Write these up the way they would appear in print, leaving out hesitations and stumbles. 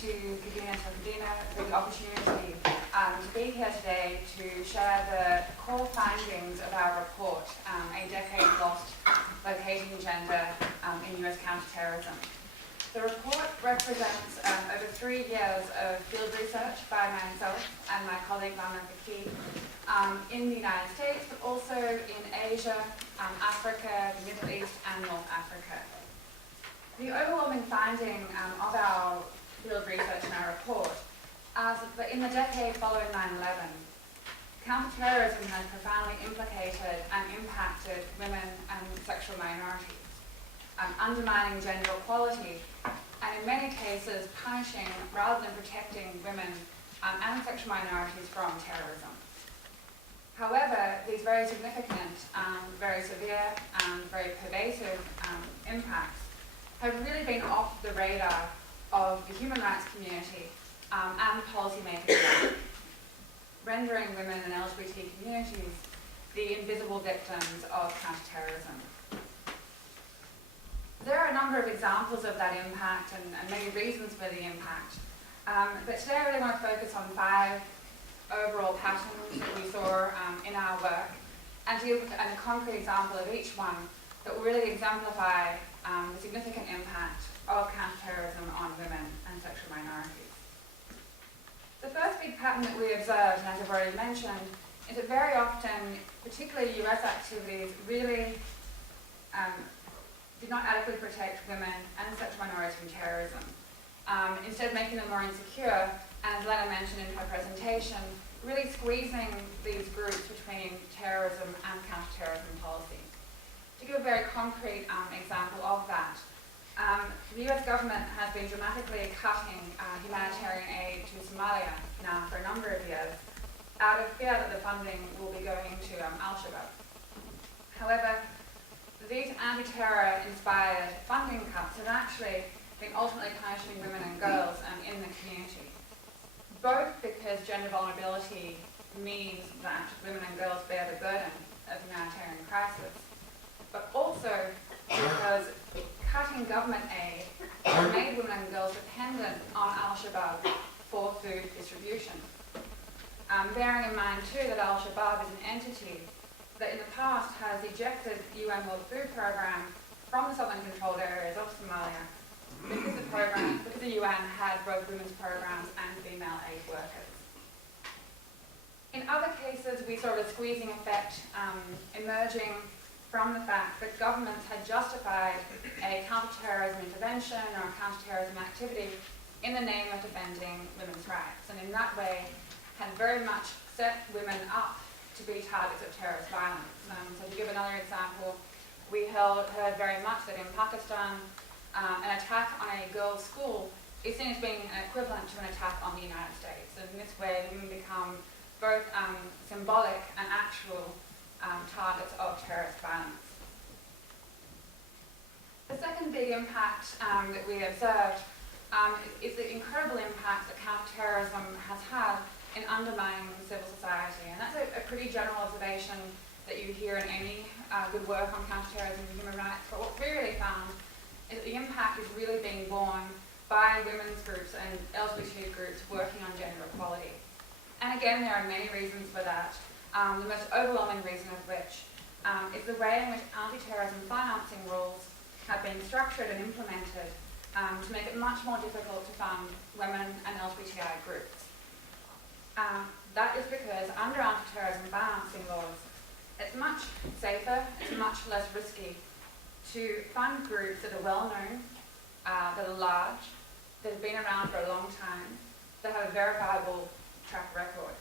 to Kadina for the opportunity to be here today to share the core findings of our report, A Decade Lost, Locating Gender in US Counter-Terrorism. The report represents over 3 years of field research by myself and my colleague Lana Faki in the United States, but also in Asia, Africa, the Middle East, and North Africa. The overwhelming finding of our field research in our report is that in the decade following 9/11, counterterrorism has profoundly implicated and impacted women and sexual minorities, undermining gender equality, and in many cases punishing rather than protecting women and sexual minorities from terrorism. However, these very significant, very severe, and very pervasive impacts have really been off the radar of the human rights community and policymakers alike, rendering women and LGBT communities the invisible victims of counterterrorism. There are a number of examples of that impact and many reasons for the impact, but today I really want to focus on 5 overall patterns that we saw in our work and deal with a concrete example of each one that will really exemplify the significant impact of counterterrorism on women and sexual minorities. The first big pattern that we observed, and as I've already mentioned, is that very often, particularly US activities, really did not adequately protect women and sexual minorities from terrorism. Instead of making them more insecure, and as Lena mentioned in her presentation, really squeezing these groups between terrorism and counterterrorism policy. To give a very concrete example of that, the US government has been dramatically cutting humanitarian aid to Somalia now for a number of years, out of fear that the funding will be going to Al-Shabaab. However, these anti-terror inspired funding cuts have actually been ultimately punishing women and girls in the community, both because gender vulnerability means that women and girls bear the burden of the humanitarian crisis, but also because cutting government aid has made women and girls dependent on Al-Shabaab for food distribution. Bearing in mind too that Al-Shabaab is an entity that in the past has ejected UN World Food Programme from the southern controlled areas of Somalia because the UN had both women's programs and female aid workers. In other cases, we saw a squeezing effect emerging from the fact that governments had justified a counterterrorism intervention or a counterterrorism activity in the name of defending women's rights, and in that way had very much set women up to be targets of terrorist violence. So to give another example, we heard very much that in Pakistan, an attack on a girls' school is seen as being an equivalent to an attack on the United States. And in this way, women become both symbolic and actual targets of terrorist violence. The second big impact that we observed is the incredible impact that counterterrorism has had in undermining civil society. And that's a pretty general observation that you hear in any good work on counterterrorism and human rights. But what we really found is that the impact is really being borne by women's groups and LGBT groups working on gender equality. And again, there are many reasons for that. The most overwhelming reason of which is the way in which anti-terrorism financing rules have been structured and implemented to make it much more difficult to fund women and LGBTI groups. That is because under anti-terrorism financing laws, it's much safer, it's much less risky to fund groups that are well known, that are large, that have been around for a long time, that have a verifiable track record.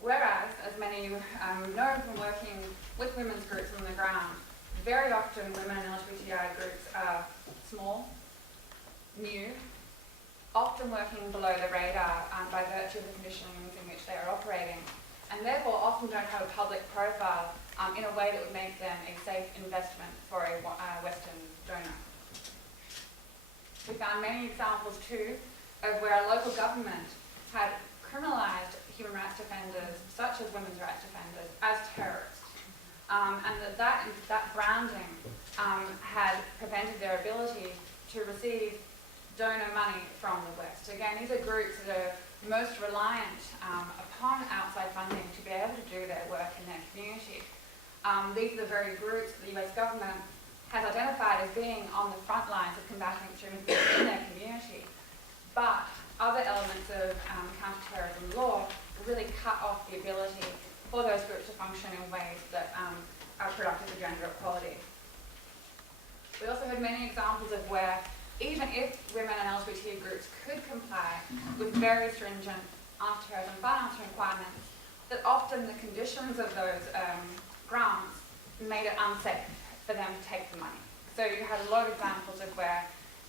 Whereas, as many know from working with women's groups on the ground, very often women and LGBTI groups are small, new, often working below the radar by virtue of the conditions in which they are operating, and therefore often don't have a public profile in a way that would make them a safe investment for a Western donor. We found many examples too of where a local government had criminalised human rights defenders, such as women's rights defenders, as terrorists, and that branding had prevented their ability to receive donor money from the West. Again, these are groups that are most reliant upon outside funding to be able to do their work in their community. These are the very groups that the US government has identified as being on the front lines of combating extremism in their community. But other elements of counter-terrorism law really cut off the ability for those groups to function in ways that are productive of gender equality. We also had many examples of where even if women and LGBT groups could comply with very stringent anti-terrorism financing requirements, that often the conditions of those grants made it unsafe for them to take the money. So you had a lot of examples of where,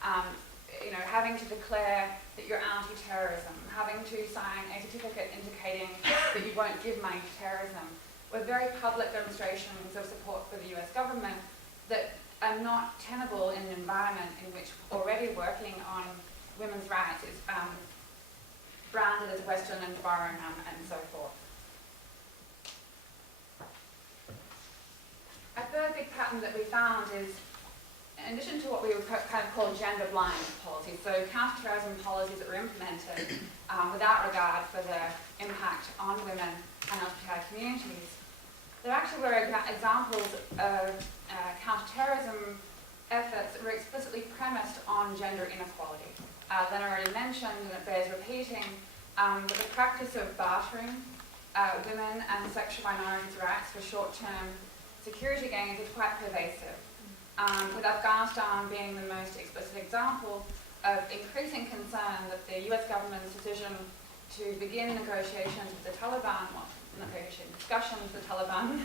having to declare that you're anti-terrorism, having to sign a certificate indicating that you won't give money to terrorism, were very public demonstrations of support for the US government that are not tenable in an environment in which already working on women's rights is branded as Western and foreign and so forth. A third big pattern that we found is, in addition to what we would kind of call gender-blind policies, so counter-terrorism policies that were implemented without regard for the impact on women and LGBTI communities, there actually were examples of counter-terrorism efforts that were explicitly premised on gender inequality. Lena already mentioned, and it bears repeating, that the practice of bartering women and sexual minorities' rights for short-term security gains is quite pervasive, with Afghanistan being the most explicit example of increasing concern that the US government's decision to begin negotiations with the Taliban, discussions with the Taliban,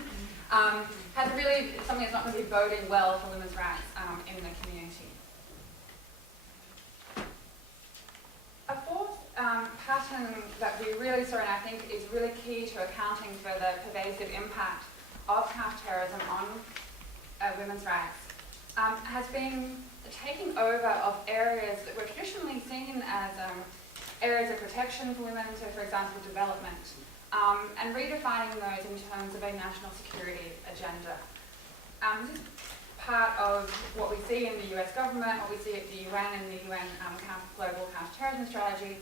has really something that's not going to be boding well for women's rights in the community. A fourth pattern that we really saw, and I think is really key to accounting for the pervasive impact of counter-terrorism on women's rights, has been the taking over of areas that were traditionally seen as areas of protection for women, so for example development, and redefining those in terms of a national security agenda. This is part of what we see in the US government, what we see at the UN and the UN Global Counter-Terrorism Strategy,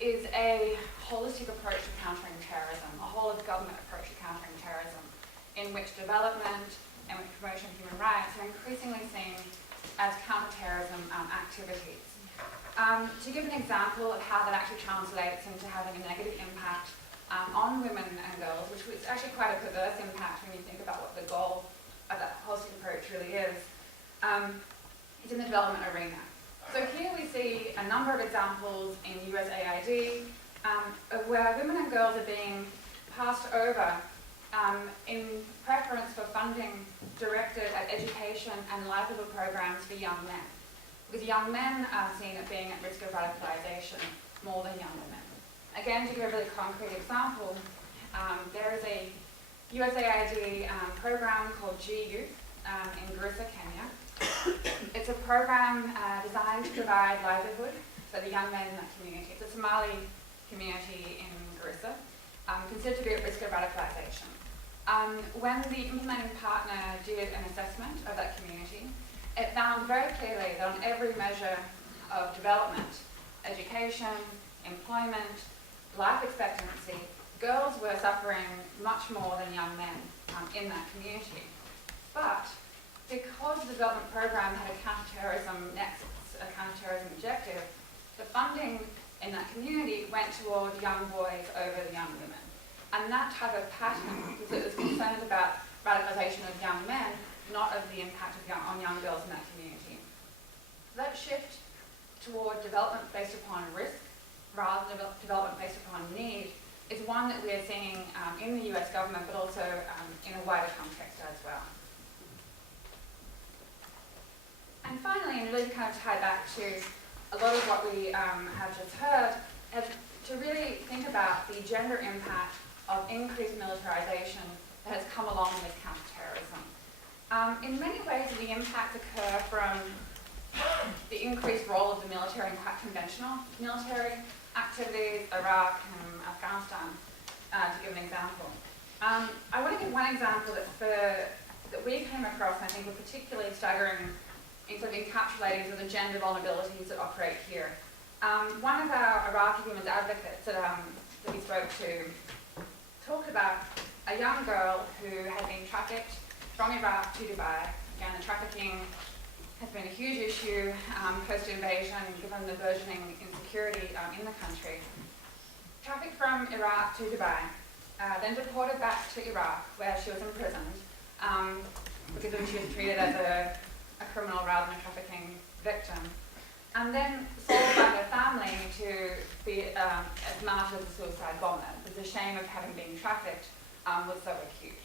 is a holistic approach to countering terrorism, a whole-of-government approach to countering terrorism, in which development and which promotion of human rights are increasingly seen as counter-terrorism activities. To give an example of how that actually translates into having a negative impact on women and girls, which is actually quite a perverse impact when you think about what the goal of that holistic approach really is in the development arena. So here we see a number of examples in USAID of where women and girls are being passed over in preference for funding directed at education and livelihood programs for young men. Because young men are seen as being at risk of radicalization more than young women. Again, to give a really concrete example, there is a USAID program called G-Youth in Garissa, Kenya. It's a program designed to provide livelihood for the young men in that community. It's a Somali community in Garissa, considered to be at risk of radicalization. When the implementing partner did an assessment of that community, it found very clearly that on every measure of development, education, employment, life expectancy, girls were suffering much more than young men in that community. But because the development program had a counter-terrorism nexus, a counter-terrorism objective, the funding in that community went toward young boys over the young women. And that type of pattern, because it was concerned about radicalization of young men, not of the impact on young girls in that community. That shift toward development based upon risk rather than development based upon need is one that we are seeing in the US government, but also in a wider context as well. And finally, and really kind of tie back to a lot of what we have just heard, is to really think about the gender impact of increased militarization that has come along with counterterrorism. In many ways, the impacts occur from the increased role of the military in quite conventional military activities, Iraq and Afghanistan, to give an example. I want to give one example that we came across, and I think were particularly staggering sort of encapsulating sort of the gender vulnerabilities that operate here. One of our Iraqi women's advocates that we spoke to talked about a young girl who had been trafficked from Iraq to Dubai. Again, the trafficking has been a huge issue post-invasion, given the burgeoning insecurity in the country. Trafficked from Iraq to Dubai, then deported back to Iraq, where she was imprisoned because she was treated as a criminal rather than a trafficking victim, and then sold by her family to be martyred as a suicide bomber, because the shame of having been trafficked was so acute.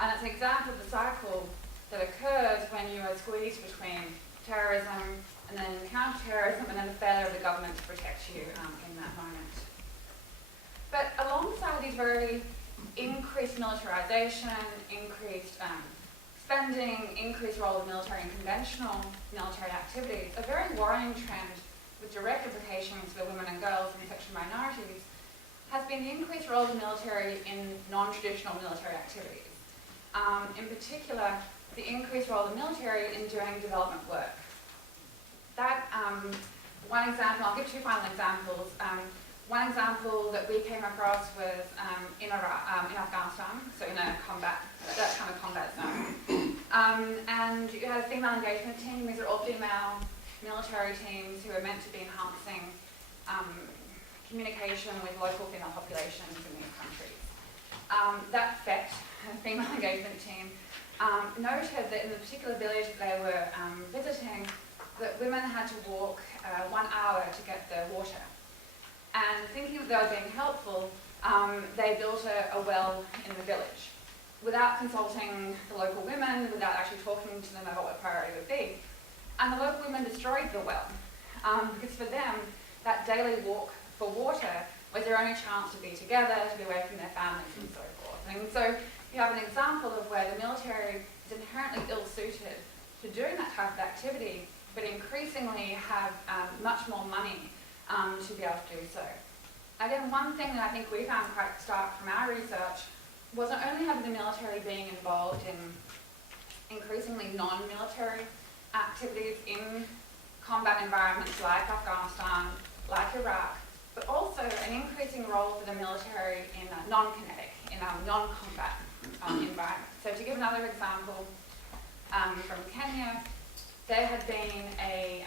And it's an example of the cycle that occurs when you are squeezed between terrorism and then counter-terrorism and then the failure of the government to protect you in that moment. But alongside these very increased militarization, increased spending, increased role of military and conventional military activities, a very worrying trend with direct implications for women and girls and sexual minorities has been the increased role of the military in non-traditional military activities. In particular, the increased role of the military in doing development work. That, one example, I'll give two final examples. One example that we came across was in Afghanistan, so in a combat, that kind of combat zone. And you had a female engagement team. These are all female military teams who are meant to be enhancing communication with local female populations in these countries. That FET, female engagement team, noted that in the particular village that they were visiting, that women had to walk 1 hour to get their water. And thinking that they were being helpful, they built a well in the village without consulting the local women, without actually talking to them about what priority would be. And the local women destroyed the well because for them, that daily walk for water was their only chance to be together, to be away from their families and so forth. And so you have an example of where the military is inherently ill-suited to doing that type of activity, but increasingly have much more money to be able to do so. Again, one thing that I think we found quite stark from our research was not only having the military being involved in increasingly non-military activities in combat environments like Afghanistan, like Iraq, but also an increasing role for the military in non-kinetic, in non-combat environments. So to give another example, from Kenya, there had been a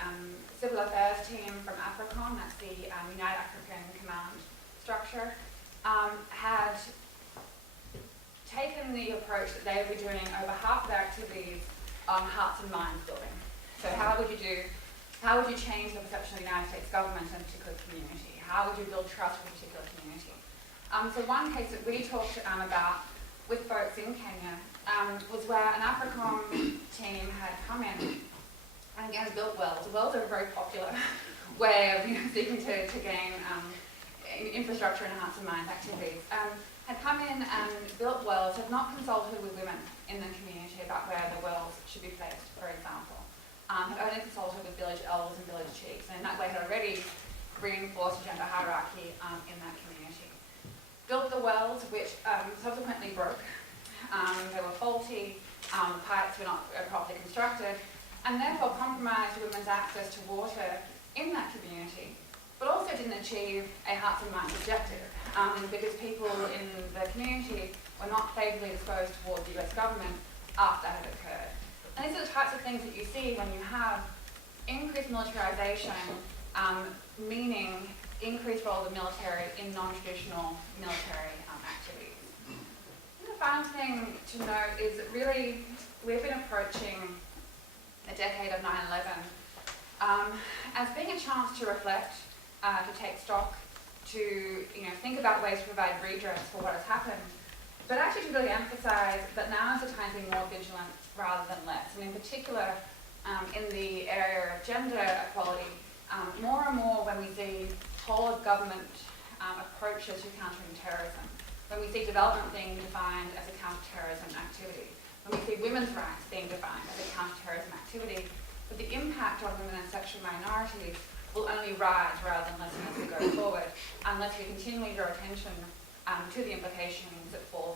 civil affairs team from AFRICOM, that's the United African Command structure, had taken the approach that they would be doing over half their activities on hearts and minds building. So how would you change the perception of the United States government in a particular community? How would you build trust with a particular community? So one case that we talked about with folks in Kenya was where an AFRICOM team had come in and again built wells. Wells are a very popular way of seeking to gain infrastructure and hearts and minds activities. Had come in and built wells, had not consulted with women in the community about where the wells should be placed, for example. Had only consulted with village elders and village chiefs, and in that way had already reinforced gender hierarchy in that community. Built the wells, which subsequently broke. They were faulty, the pipes were not properly constructed, and therefore compromised women's access to water in that community, but also didn't achieve a hearts and minds objective, because people in the community were not favourably disposed towards the US government after that had occurred. And these are the types of things that you see when you have increased militarization, meaning increased role of the military in non-traditional military activities. The final thing to note is that really we've been approaching a decade of 9/11 as being a chance to reflect, to take stock, to think about ways to provide redress for what has happened, but actually to really emphasize that now is the time to be more vigilant rather than less. And in particular, in the area of gender equality, more and more when we see whole of government approaches to countering terrorism, when we see development being defined as a counter-terrorism activity, when we see women's rights being defined as a counter-terrorism activity, but the impact on women and sexual minorities will only rise rather than lessen as we go forward, unless we continually draw attention to the implications that fall